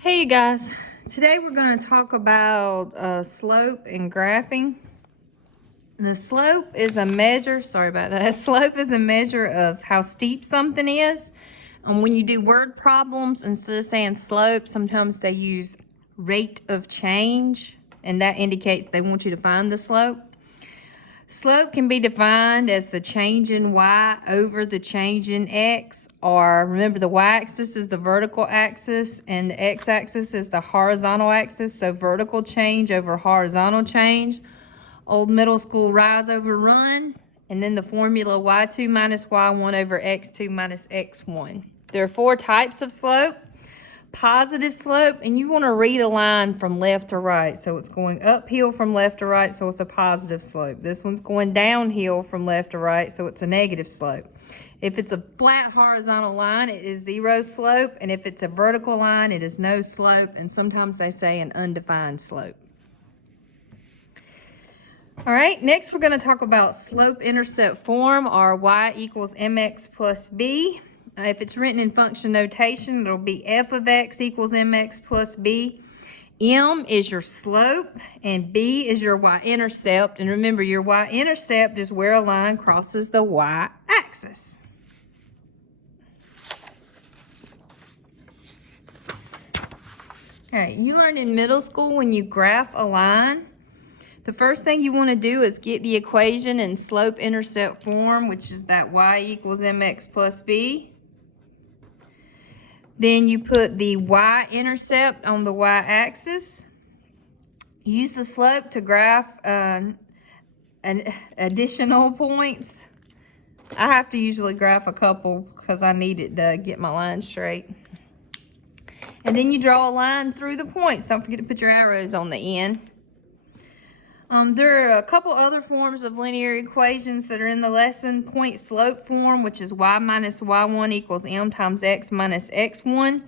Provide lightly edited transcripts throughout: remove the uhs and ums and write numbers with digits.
Hey you guys, today we're going to talk about slope and graphing. The slope is a measure, sorry about that, slope is a measure of how steep something is. And when you do word problems, instead of saying slope, sometimes they use rate of change, and that indicates they want you to find the slope. Slope can be defined as the change in y over the change in x, or remember the y-axis is the vertical axis and the x-axis is the horizontal axis, so vertical change over horizontal change. Old middle school rise over run, and then the formula y2 minus y1 over x2 minus x1. There are 4 types of slope. Positive slope, and you want to read a line from left to right, so it's going uphill from left to right, so it's a positive slope. This one's going downhill from left to right, so it's a negative slope. If it's a flat horizontal line, it is 0 slope, and if it's a vertical line, it is no slope, and sometimes they say an undefined slope. All right, next we're going to talk about slope-intercept form, or y equals mx plus b. If it's written in function notation, it'll be f of x equals mx plus b. M is your slope, and b is your y-intercept. And remember, your y-intercept is where a line crosses the y-axis. All right, you learned in middle school when you graph a line, the first thing you want to do is get the equation in slope-intercept form, which is that y equals mx plus b. Then you put the y-intercept on the y-axis. Use the slope to graph an additional points. I have to usually graph a couple because I need it to get my line straight. And then you draw a line through the points. Don't forget to put your arrows on the end. There are a couple other forms of linear equations that are in the lesson. Point slope form, which is y minus y1 equals m times x minus x1.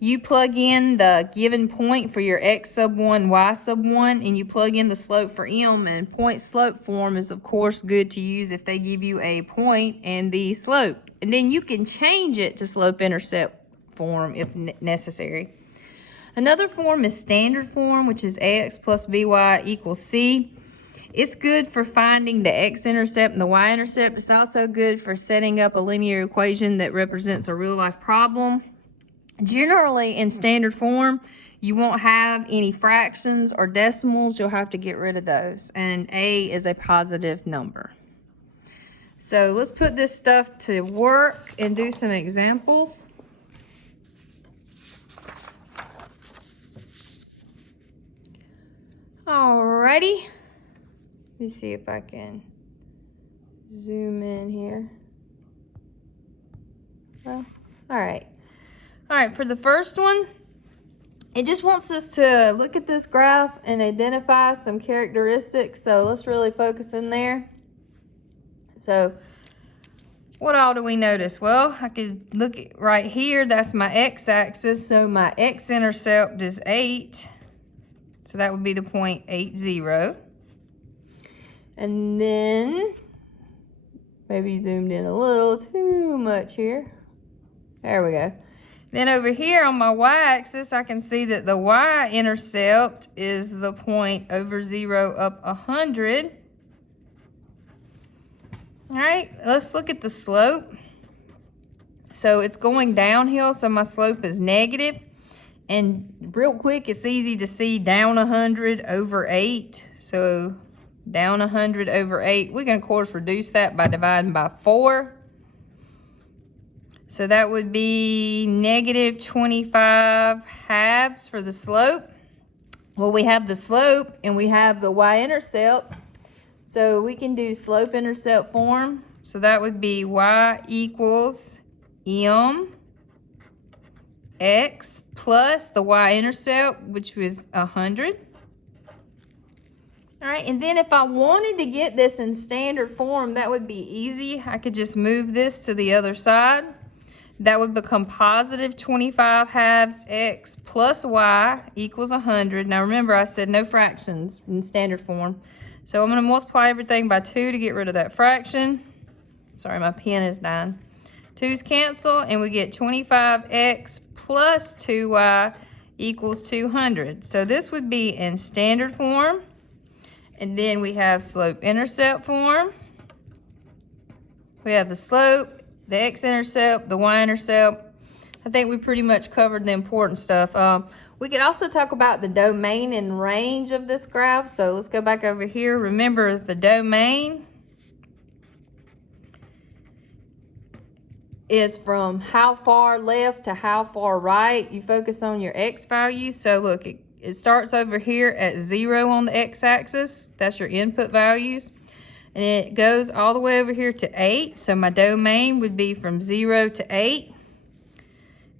You plug in the given point for your x sub 1, y sub 1, and you plug in the slope for m. And point slope form is, of course, good to use if they give you a point and the slope. And then you can change it to slope-intercept form if necessary. Another form is standard form, which is ax plus by equals c. It's good for finding the x-intercept and the y-intercept. It's also good for setting up a linear equation that represents a real-life problem. Generally, in standard form, you won't have any fractions or decimals. You'll have to get rid of those. And a is a positive number. So let's put this stuff to work and do some examples. Alrighty, let me see if I can zoom in here. Well, all right, for the first one, it just wants us to look at this graph and identify some characteristics, so let's really focus in there. So what all do we notice? Well, I could look at right here, that's my x-axis, so my x-intercept is 8. So that would be the point 8, 0. And then, maybe zoomed in a little too much here. There we go. Then over here on my y-axis, I can see that the y-intercept is the point over 0 up 100. All right, let's look at the slope. So it's going downhill, so my slope is negative. And real quick, it's easy to see down 100 over 8. So down 100 over 8. We can, of course, reduce that by dividing by 4. So that would be negative 25 halves for the slope. Well, we have the slope and we have the y-intercept. So we can do slope-intercept form. So that would be y equals m x plus the y-intercept, which was 100. All right, and then if I wanted to get this in standard form, that would be easy. I could just move this to the other side. That would become positive 25 halves x plus y equals 100. Now remember, I said no fractions in standard form. So I'm going to multiply everything by 2 to get rid of that fraction. Sorry, my pen is dying. 2's cancel, and we get 25x plus 2y equals 200. So this would be in standard form. And then we have slope-intercept form. We have the slope, the x-intercept, the y-intercept. I think we pretty much covered the important stuff. We could also talk about the domain and range of this graph. So let's go back over here. Remember the domain is from how far left to how far right. You focus on your x value. So look, it starts over here at 0 on the x-axis. That's your input values. And it goes all the way over here to 8. So my domain would be from 0 to 8.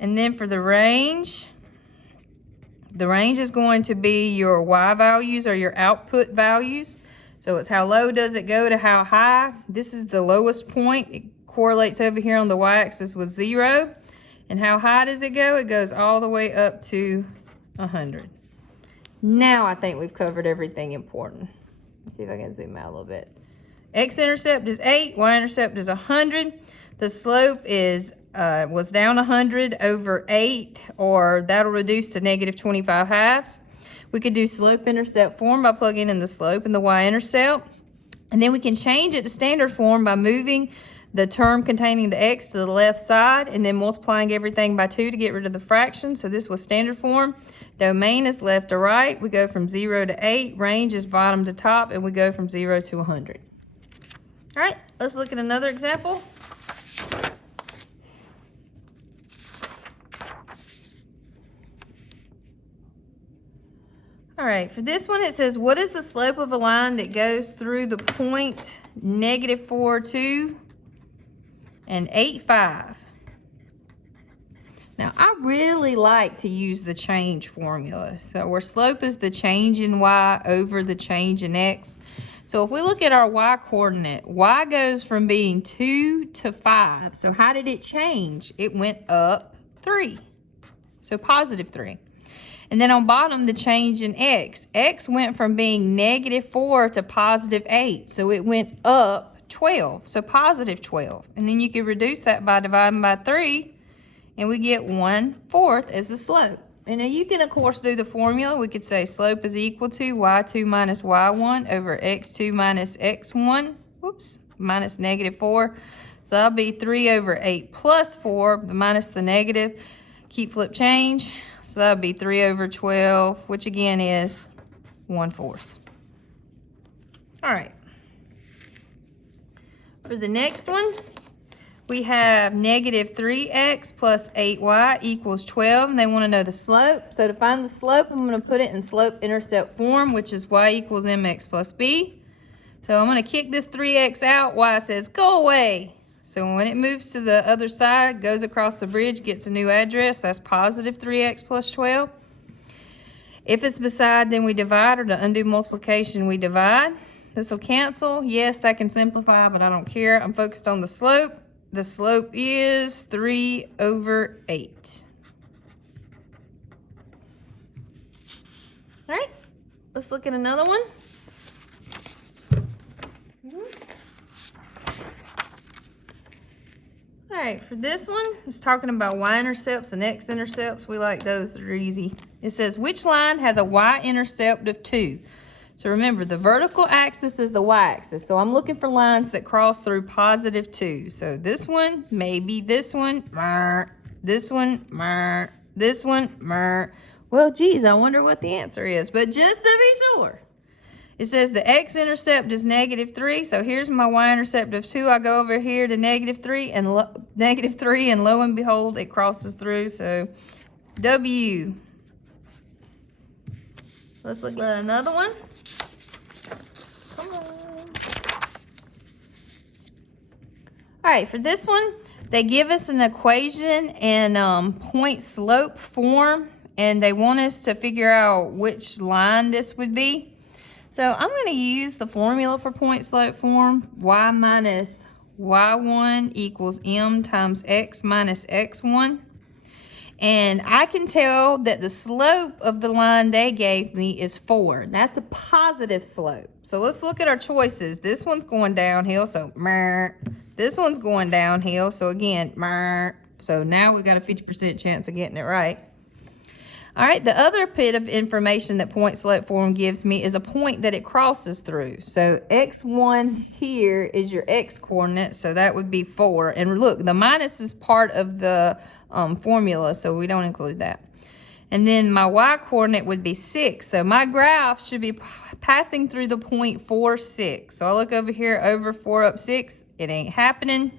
And then for the range is going to be your y values or your output values. So it's how low does it go to how high. This is the lowest point. It correlates over here on the y-axis with 0. And how high does it go? It goes all the way up to 100. Now I think we've covered everything important. Let's see if I can zoom out a little bit. X-intercept is 8, y-intercept is 100. The slope is was down 100 over 8, or that'll reduce to negative 25 halves. We could do slope-intercept form by plugging in the slope and the y-intercept. And then we can change it to standard form by moving the term containing the x to the left side and then multiplying everything by 2 to get rid of the fraction. So this was standard form. Domain is left to right. We go from 0 to 8. Range is bottom to top, and we go from 0 to 100. All right, let's look at another example. All right, for this one, it says, what is the slope of a line that goes through the point -4, 2 and 8, 5? Now, I really like to use the change formula. So where slope is the change in y over the change in x. So if we look at our y coordinate, y goes from being 2 to 5. So how did it change? It went up 3. So positive 3. And then on bottom, the change in x. X went from being -4 to positive 8. So it went up 12. So positive 12. And then you can reduce that by dividing by 3. And we get 1/4 as the slope. And now you can, of course, do the formula. We could say slope is equal to y2 minus y1 over x2 minus x1, minus -4. So that'll be 3 over 8 plus 4, minus the negative. Keep flip change. So that'll be 3 over 12, which again is 1/4. All right. For the next one, we have -3x plus 8y equals 12, and they want to know the slope. So to find the slope, I'm going to put it in slope-intercept form, which is y equals mx plus b. So I'm going to kick this 3x out. Y says, go away. So when it moves to the other side, goes across the bridge, gets a new address. That's positive 3x plus 12. If it's beside, then we divide, or to undo multiplication, we divide. This will cancel. Yes, that can simplify, but I don't care. I'm focused on the slope. The slope is 3 over 8. All right, let's look at another one. All right, for this one, it's talking about y-intercepts and x-intercepts. We like those that are easy. It says, which line has a y-intercept of 2? So remember, the vertical axis is the y-axis. So I'm looking for lines that cross through positive 2. So this one, maybe this one, this one, this one. Well, geez, I wonder what the answer is. But just to be sure, it says the x-intercept is -3. So here's my y-intercept of 2. I go over here to -3, and lo and behold, it crosses through. So W. Let's look at another one. Come on. All right, for this one, they give us an equation in point slope form, and they want us to figure out which line this would be. So I'm going to use the formula for point slope form. Y minus y1 equals m times x minus x1. And I can tell that the slope of the line they gave me is 4. That's a positive slope. So let's look at our choices. This one's going downhill, so this one's going downhill, so again, so now we've got a 50% chance of getting it right. All right, the other bit of information that point slope form gives me is a point that it crosses through. So x1 here is your x coordinate, so that would be 4. And look, the minus is part of the formula, so we don't include that. And then my y coordinate would be 6. So my graph should be passing through the point 4, 6. So I look over here, over 4 up 6. It ain't happening.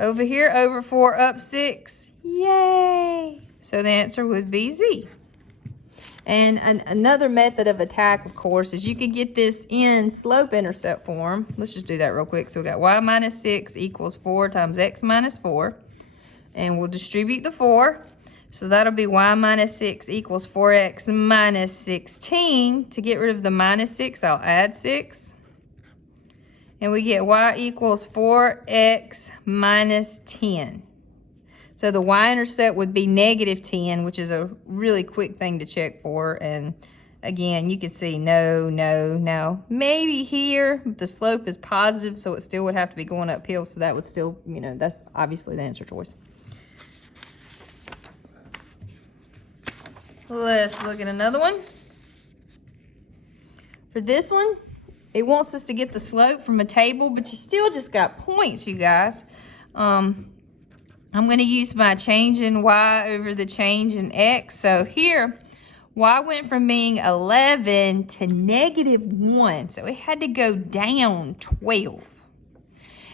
Over here, over 4 up 6. Yay! So the answer would be Z. And another method of attack, of course, is you can get this in slope-intercept form. Let's just do that real quick. So we got y minus 6 equals 4 times x minus 4. And we'll distribute the 4. So that'll be y minus 6 equals 4x minus 16. To get rid of the minus 6, I'll add 6. And we get y equals 4x minus 10. So the y-intercept would be negative 10, which is a really quick thing to check for. And again, you can see no, no, no. Maybe here, but the slope is positive, so it still would have to be going uphill. So that would still, you know, that's obviously the answer choice. Let's look at another one. For this one, it wants us to get the slope from a table, but you still just got points, you guys. I'm going to use my change in y over the change in x. So here, y went from being 11 to negative 1. So it had to go down 12.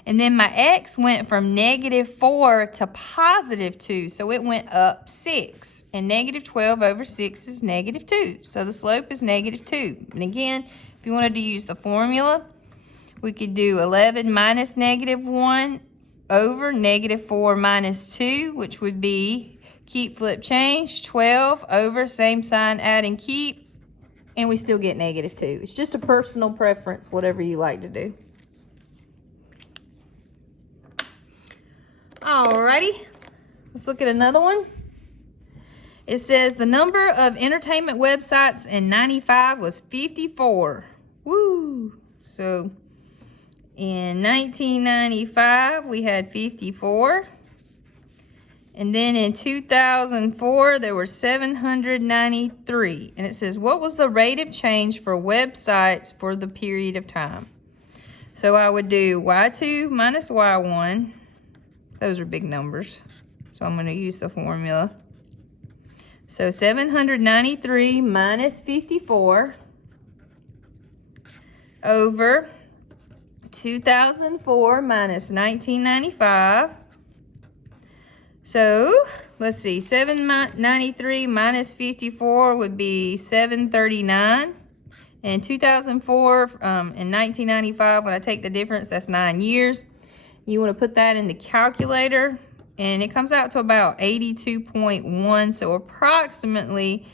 And then my x went from negative 4 to positive 2. So it went up 6. And negative 12 over 6 is negative 2. So the slope is negative 2. And again, if you wanted to use the formula, we could do 11 minus negative 1 over negative 4 minus 2, which would be keep, flip, change, 12 over same sign, add, and keep, and we still get negative 2. It's just a personal preference, whatever you like to do. Alrighty, let's look at another one. It says the number of entertainment websites in 95 was 54. Woo! So in 1995, we had 54. And then in 2004, there were 793. And it says, what was the rate of change for websites for the period of time? So I would do y2 minus y1. Those are big numbers. So I'm going to use the formula. So 793 minus 54 over 2004 minus 1995. So let's see, 793 minus 54 would be 739. And 2004 and 1995, when I take the difference, that's 9 years. You want to put that in the calculator, and it comes out to about 82.1, so approximately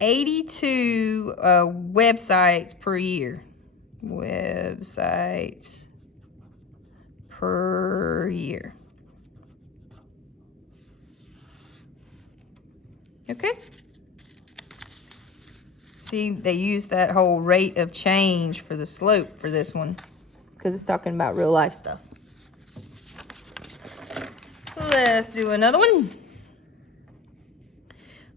82 websites per year. Websites per year. Okay. See, they use that whole rate of change for the slope for this one because it's talking about real life stuff. Let's do another one.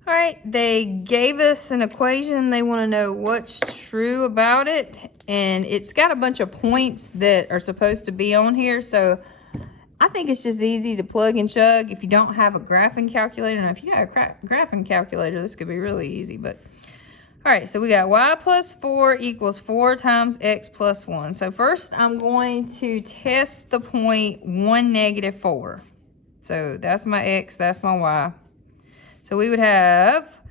All right, they gave us an equation. They want to know what's true about it. And it's got a bunch of points that are supposed to be on here. So I think it's just easy to plug and chug if you don't have a graphing calculator. Now, if you got a graphing calculator, this could be really easy. But all right, so we got y plus 4 equals 4 times x plus 1. So first, I'm going to test the point 1, negative 4. So that's my x, that's my y. So we would have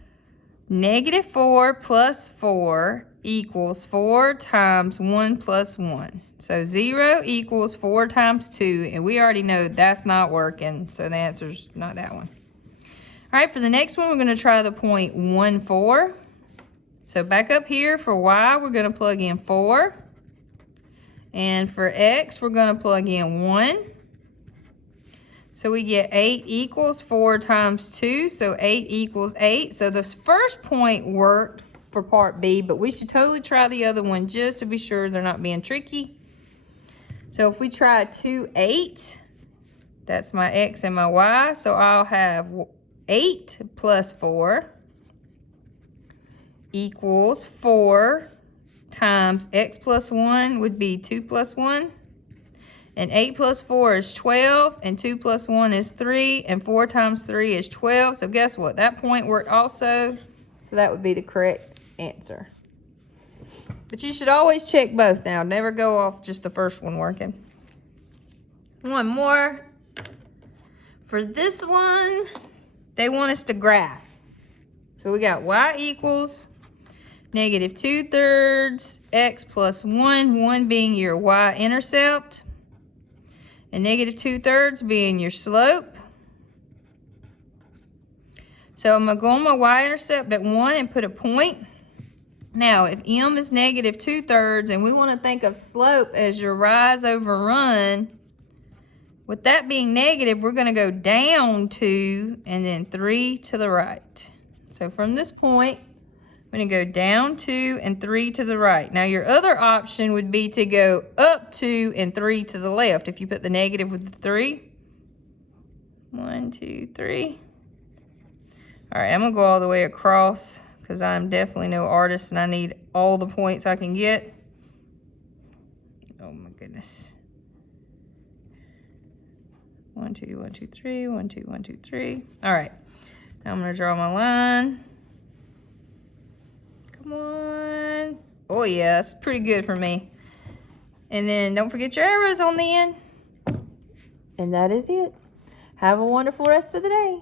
negative 4 plus 4 equals 4 times 1 plus 1. So 0 equals 4 times 2, and we already know that's not working, so the answer's not that one. All right, for the next one, we're going to try the point 1, 4. So back up here for y, we're going to plug in 4. And for x, we're going to plug in 1. So we get 8 equals 4 times 2, so 8 equals 8. So the first point worked for part B, but we should totally try the other one just to be sure they're not being tricky. So if we try 2, 8, that's my x and my y. So I'll have 8 plus 4 equals 4 times x plus 1 would be 2 plus 1. And 8 plus 4 is 12, and 2 plus 1 is 3, and 4 times 3 is 12. So guess what? That point worked also, so that would be the correct answer. But you should always check both now. Never go off just the first one working. One more. For this one, they want us to graph. So we got y equals negative 2/3 x plus 1, 1 being your y-intercept, and negative 2/3 being your slope. So I'm going to go on my y-intercept at 1 and put a point. Now, if m is negative 2/3 and we want to think of slope as your rise over run, with that being negative, we're going to go down 2 and then 3 to the right. So from this point, I'm going to go down 2 and 3 to the right. Now, your other option would be to go up 2 and 3 to the left if you put the negative with the 3. 1, 2, 3. All right, I'm going to go all the way across because I'm definitely no artist and I need all the points I can get. Oh, my goodness. 1, 2, 1, 2, 3, 1, 2, 1, 2, 3. All right, now I'm going to draw my line. Come on. Oh, yeah, that's pretty good for me. And then don't forget your arrows on the end. And that is it. Have a wonderful rest of the day.